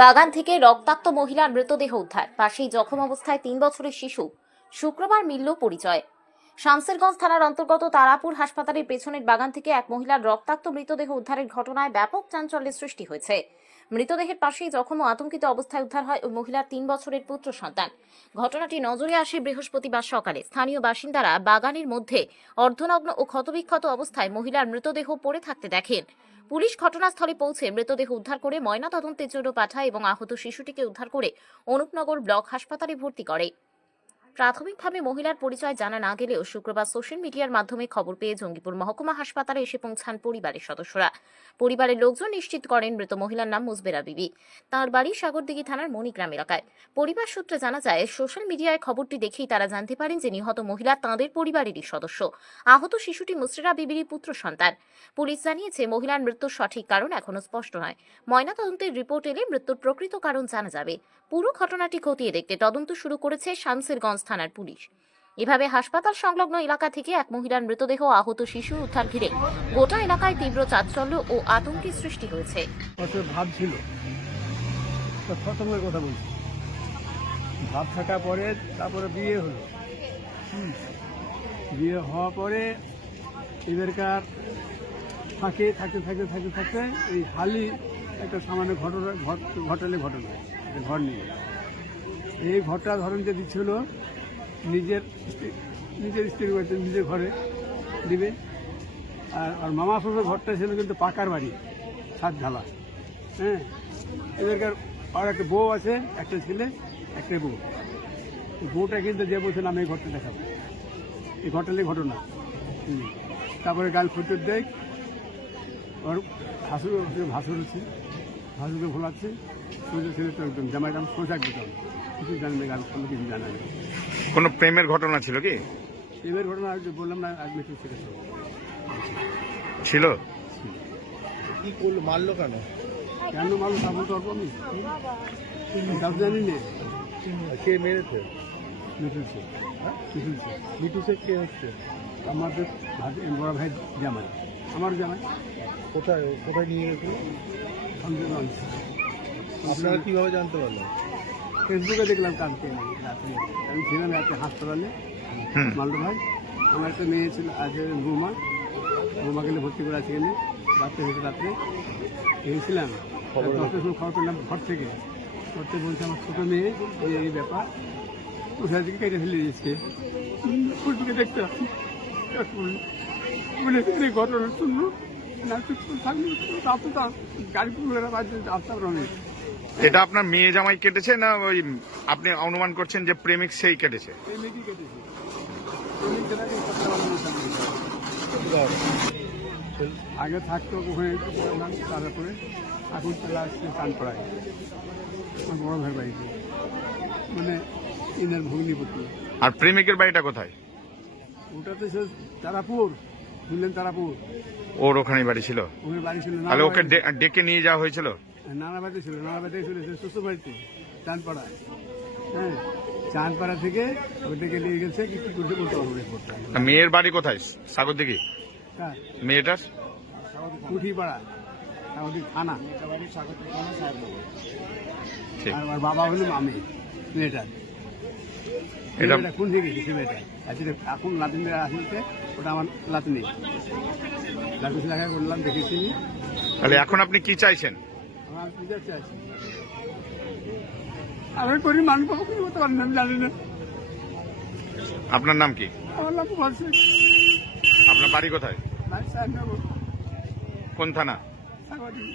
বাগান থেকে রক্তাক্ত মহিলার মৃতদেহ উদ্ধার, পাশেই জখম অবস্থায় 3 বছরের শিশু। শুক্রবার মিলল পরিচয়। শামসেরগঞ্জ থানার অন্তর্গত তারাপুর হাসপাতালের পেছনের বাগান থেকে এক মহিলার রক্তাক্ত মৃতদেহ উদ্ধারের ঘটনায় ব্যাপক চাঞ্চল্যের সৃষ্টি হয়েছে। মৃতদেহের পাশেই জখম ও আতঙ্কিত অবস্থায় উদ্ধার হয় ওই মহিলার 3 বছরের পুত্র সন্তান। ঘটনাটি নজরে আসে বৃহস্পতিবার সকালে। স্থানীয় বাসিন্দারা বাগানের মধ্যে অর্ধনগ্ন ও ক্ষতবিক্ষত অবস্থায় মহিলার মৃতদেহ পড়ে থাকতে দেখেন। পুলিশ ঘটনাস্থলে পৌঁছে মৃতদেহ উদ্ধার করে ময়নাতদন্তের জন্য পাঠায় এবং আহত শিশুটিকে উদ্ধার করে অনুপনগর ব্লক হাসপাতালে ভর্তি করে। প্রাথমিকভাবে মহিলার পরিচয় জানা না গেলেও শুক্রবার সোশ্যাল মিডিয়ার মাধ্যমে খবর পেয়ে জঙ্গিপুর মহকুমা হাসপাতালে এসে পৌঁছান পরিবারের সদস্যরা। পরিবারের লোকজন নিশ্চিত করেন মৃত মহিলার নাম মুজবেরা বিবি। তাঁর বাড়ি সাগরদিঘি থানার মণিগ্রাম এলাকায়। পরিবার সূত্রে জানা যায়, সোশ্যাল মিডিয়ায় খবরটি দেখেই তারা জানতে পারেন যে নিহত মহিলা তাঁদের পরিবারেরই সদস্য। আহত শিশুটি মুজবেরা বিবির পুত্র সন্তান। পুলিশ জানিয়েছে, মহিলার মৃত্যুর সঠিক কারণ এখনো স্পষ্ট নয়। ময়নাতদন্তের রিপোর্ট এলে মৃত্যুর প্রকৃত কারণ জানা যাবে। পুরো ঘটনাটি খতিয়ে দেখতে তদন্ত শুরু করেছে শামসেরগঞ্জ থানার পুলিশ। এভাবে হাসপাতাল সংলগ্ন এলাকা থেকে এক মহিলার মৃতদেহ আহত শিশু উদ্ধার ঘিরে গোটা এলাকায় তীব্র চাঞ্চল্য ও আতঙ্কের সৃষ্টি হয়েছে। ভাব ছিল, প্রথমের কথা বলছি, ভাব থাকার পরে তারপরে বিয়ে হলো। বিয়ে হওয়ার পরে এবারকার থাকতে এই হালি একটা সামান্য ঘটনা একটা ঘর নিয়ে, এই ঘরটা ধরেন যে দিচ্ছিল নিজের স্ত্রীর বাড়িতে, নিজের ঘরে দিবে। আর মামা শ্বশুর ঘরটা ছিল কিন্তু পাকার বাড়ি, ছাদ ঢালা। হ্যাঁ, এবারকার আর একটা বউ আছে, একটা ছেলে, একটা বউ। বউটা কিন্তু যে বলছেন আমি এই ঘরটা দেখাবো, এই ঘরটালে ঘটনা। তারপরে গাল ফুটে দেয়, ওর ভাসুর হচ্ছে, ভাসুরকে ভোলাচ্ছে, সোজা ছেলে তো একদম জামাইটা পোশাক দিতাম, কিছু জানবে, গাল কোনো কিছু জানা নেই। কোনো প্রেমের ঘটনা ছিল কি? প্রেমের ঘটনা বললাম না, আজ মেসেজ থেকে ছিল। কি করলো, মারলো কেন? কেন মারলো তা বলতে পারবো আমি, সব জানি না। কে মেরেছে? মিটুলছে। মিটুসে কে হচ্ছে? আমাদের বড় ভাই জামাই, আমার জামাই। কোথায় নিয়ে গেছিল? শামসেরগঞ্জ। আপনারা কিভাবে জানতে পারলেন? ফেসবুকে দেখলাম কালকে রাত্রে, আমি ছিলাম রাত্রে হাসপাতালে মালদা ভাই। আমার একটা মেয়ে ছিল, আজকে বৌমা গেলে ভর্তি করে আছে, এখানে রাত্রে হয়েছে। রাত্রে গেছিলাম, 10টার সময় খবর পেলাম ঘর থেকে বলছে আমার ছোটো মেয়ে এই ব্যাপার, কোথায় থেকে কেটে ফেলে দিয়েছে। ফেসবুকে দেখতে ঘটনা শুনলো, গাড়ি আসতাম অনেক। এটা আপনার মেয়ে জামাই কেটেছে না ওই আপনি অনুমান করছেন যে প্রেমিক সেই কেটেছে? আগে থাকতো ওখানে, তারপরে এখন চলে আসছে কানপাড়ায়, আমার বড় ভাই বাড়িতে, মানে ইনার ভগ্নিপতি। আর প্রেমিকের বাড়িটা কোথায়? ওটা তো তারাপুর, বুঝলেন, তারাপুর। ওর ওখানে বাড়ি ছিল? ওখানে বাড়ি ছিল। তাহলে ওকে ডেকে নিয়ে যাওয়া হয়েছিল? নানা বাড়িতে ছিল, নানা বাড়িতে ছিল শ্বশুর বাড়িতে চাঁদপাড়া। হ্যাঁ, চাঁদপাড়া থেকে ওটাকে নিয়ে গেছে, কি করতে বলতে পারবো রিপোর্টটা। মেয়ের বাড়ি কোথায়? সাগরদিঘি। হ্যাঁ, মেয়েটার কুঠিপাড়া, সাগরদিঘি থানা। ঠিক। আর আমার বাবা হলো আমি মেয়েটার। এটা কোন থেকে গেছে মেয়েটা? আসলে এখন লাতিনদের আসছে, ওটা আমার লাতিনি। লাতিন লেখা করলাম, দেখেছি। তাহলে এখন আপনি কি চাইছেন? আমার বিচার চাইছি। আমি করি মানুষ পাবো, কিছু করতে পারি না, আমি জানি না। আপনার নাম কি? আমার নাম বলছে। আপনার বাড়ি কোথায়? বাড়ি সাহেব, কোন থানা? সাগরদিঘি।